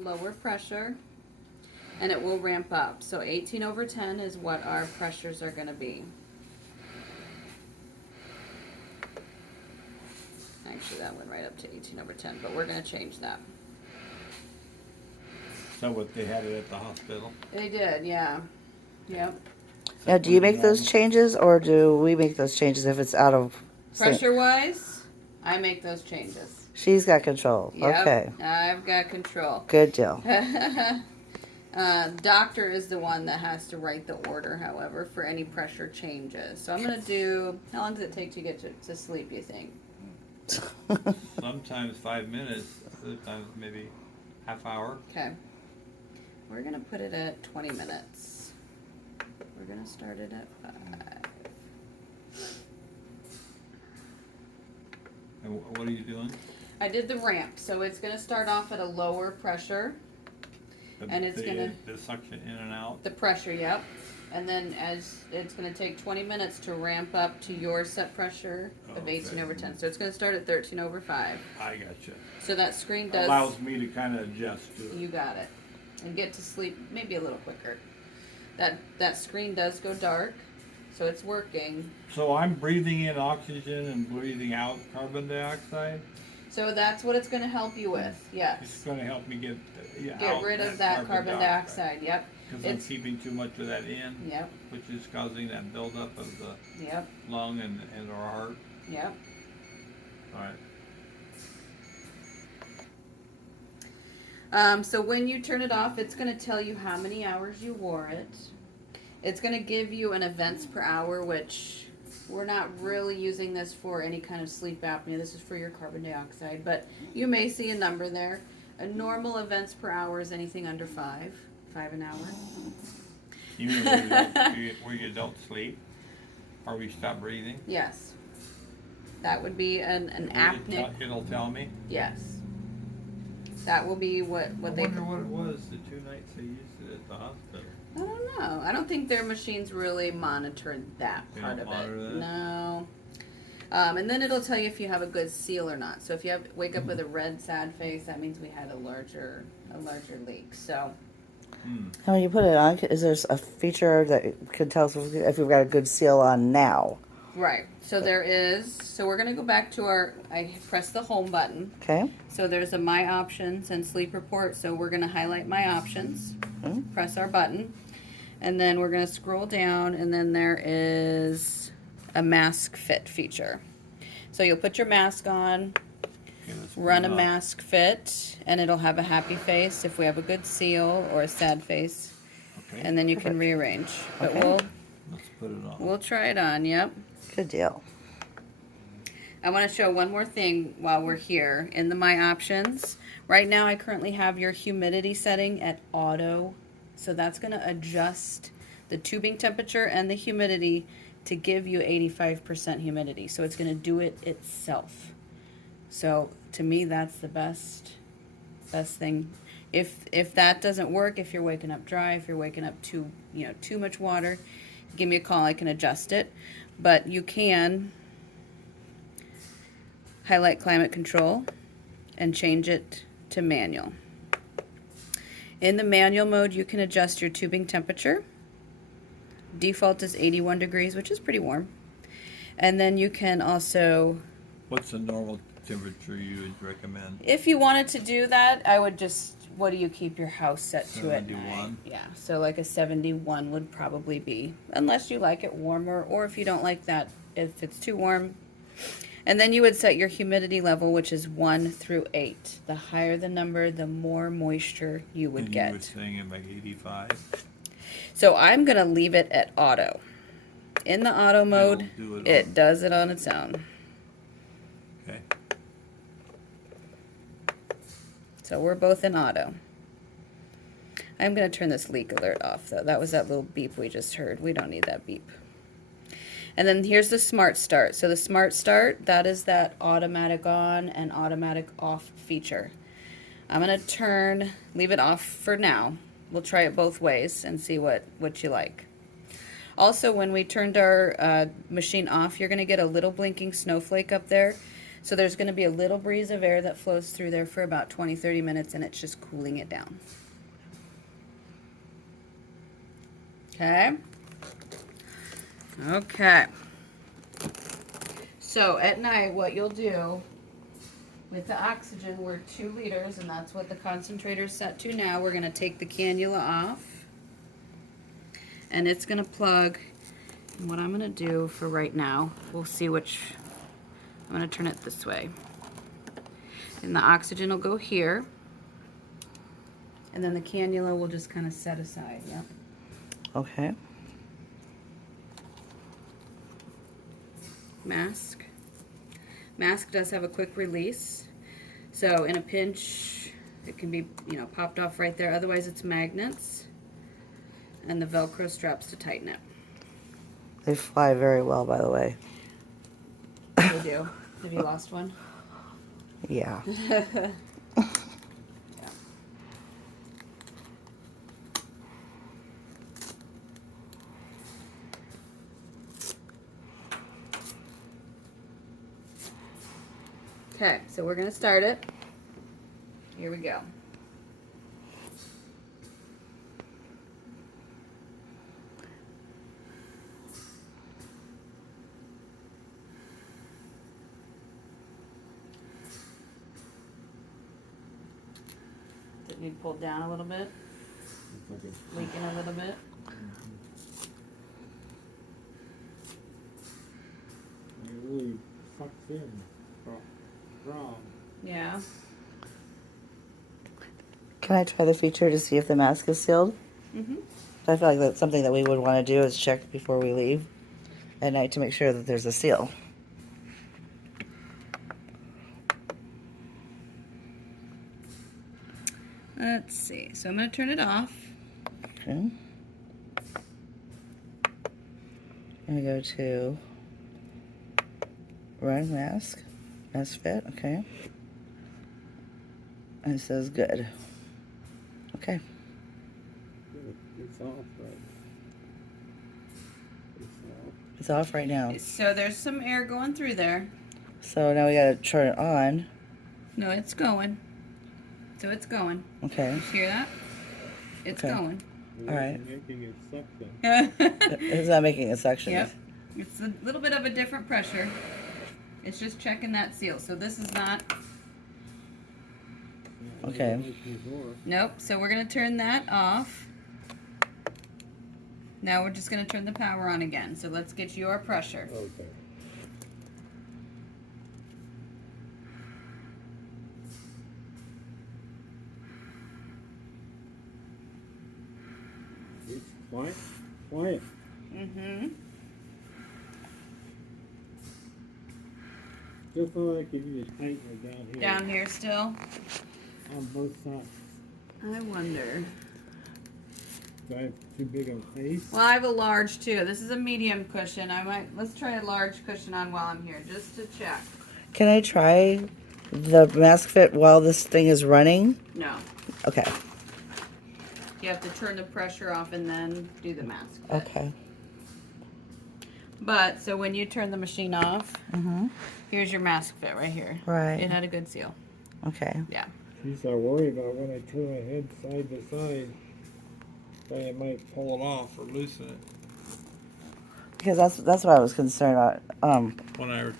lower pressure, and it will ramp up. So 18/10 is what our pressures are going to be. Actually, that went right up to 18/10, but we're going to change that. So what they had it at the hospital? They did, yeah. Yep. Now, do you make those changes, or do we make those changes if it's out of sync? Pressure-wise, I make those changes. She's got control. Yep, Okay. I've got control. Good deal. Doctor is the one that has to write the order, however, for any pressure changes. So I'm going to do, how long does it take to get to sleep, you think? Sometimes 5 minutes, sometimes maybe half hour. Okay. We're going to put it at 20 minutes. We're going to start it at 5. And what are you doing? I did the ramp, so it's going to start off at a lower pressure. And it's gonna the suction in and out. The pressure, yep. And then as it's gonna take 20 minutes to ramp up to your set pressure of 18/10. So it's gonna start at 13/5. I gotcha. So that screen does Allows me to kind of adjust to it. You got it. And get to sleep maybe a little quicker. That screen does go dark, so it's working. So I'm breathing in oxygen and breathing out carbon dioxide. So that's what it's gonna help you with. Yes. It's going to help me get Get rid of that carbon dioxide. Yep. Because I'm keeping too much of that in. Yep. Which is causing that buildup of the Yep. lung and our heart. Yep. All right. So when you turn it off, it's going to tell you how many hours you wore it. It's going to give you an events per hour, which we're not really using this for any kind of sleep apnea. This is for your carbon dioxide, but you may see a number there. A normal events per hour is anything under 5 an hour. Even where you don't sleep, or we stop breathing. Yes. That would be an apnea. It'll tell me. Yes. That will be what they. I wonder what it was the 2 nights they used it at the hospital. I don't know. I don't think their machines really monitor that part of it. That? No. And then it'll tell you if you have a good seal or not. So if you wake up with a red sad face, that means we had a larger leak. So. And when you put it on, is there a feature that can tell us if we've got a good seal on now? Right. So there is. So we're going to go back to I press the home button. Okay. So there's a My Options and Sleep Report. So we're going to highlight My Options, press our button, and then we're going to scroll down, and then there is a mask fit feature. So you'll put your mask on, run a mask fit, and it'll have a happy face if we have a good seal, or a sad face. Okay. And then you can rearrange. But Okay. Let's put it on. we'll try it on, yep. Good deal. I want to show one more thing while we're here in the My Options. Right now I currently have your humidity setting at auto. So that's going to adjust the tubing temperature and the humidity to give you 85% humidity. So it's going to do it itself. So to me that's the best thing. If that doesn't work, if you're waking up dry, if you're waking up too much water, give me a call. I can adjust it. But you can highlight climate control and change it to manual. In the manual mode, you can adjust your tubing temperature. Default is 81 degrees, which is pretty warm. And then you can also... What's the normal temperature you would recommend? If you wanted to do that, I would just... What do you keep your house set to at night? 71? Yeah, so like a 71 would probably be, unless you like it warmer, or if you don't like that, if it's too warm. And then you would set your humidity level, which is 1 through 8. The higher the number, the more moisture you would get. You were saying it like 85? So I'm going to leave it at auto. In the auto mode, it does it on its own. Okay. So we're both in auto. I'm going to turn this leak alert off, though. That was that little beep we just heard. We don't need that beep. And then here's the Smart Start. So the Smart Start, that is that automatic on and automatic off feature. I'm going to leave it off for now. We'll try it both ways and see what you like. Also, when we turned our machine off, you're going to get a little blinking snowflake up there. So there's going to be a little breeze of air that flows through there for about 20-30 minutes, and it's just cooling it down. Okay. Okay. So at night, what you'll do with the oxygen, we're 2 liters, and that's what the concentrator is set to now. We're going to take the cannula off, and it's going to plug. And what I'm going to do for right now, we'll see which, I'm going to turn it this way. And the oxygen will go here, and then the cannula will just kind of set aside. Yep. Okay. Mask. Mask does have a quick release. So in a pinch, it can be, popped off right there. Otherwise, it's magnets and the Velcro straps to tighten it. They fly very well, by the way. They do. Have you lost one? Yeah. Yeah. Okay, so we're going to start it. Here we go. Does it need pulled down a little bit? Leaking a little bit? It really sucks in strong. Yeah. Can I try the feature to see if the mask is sealed? Mm-hmm. I feel like that's something that we would want to do is check before we leave at night to make sure that there's a seal. Let's see. So I'm going to turn it off. Okay. I'm going to go to run mask. Mask fit. Okay. And it says good. Okay. It's off, right? It's off right now. So there's some air going through there. So now we got to turn it on. No, it's going. So it's going. Okay. You hear that? It's Okay. going. It's All right. making it suction. It's not making a suction. Yep. It's a little bit of a different pressure. It's just checking that seal. So this is not. Okay. Nope. So we're going to turn that off. Now we're just going to turn the power on again. So let's get your pressure. Okay. It's quiet. Quiet. Mm-hmm. Just so I can use tighten it down here. Down here still. On both sides. I wonder. Do I have too big of a face? Well, I have a large too. This is a medium cushion. Let's try a large cushion on while I'm here, just to check. Can I try the mask fit while this thing is running? No. Okay. You have to turn the pressure off and then do the mask fit. Okay. But, so when you turn the machine off, Mm-hmm. here's your mask fit right here. Right. It had a good seal. Okay. Yeah. Geez, I worry about when I turn my head side to side, that I might pull it off or loosen it. Because that's what I was concerned about. When I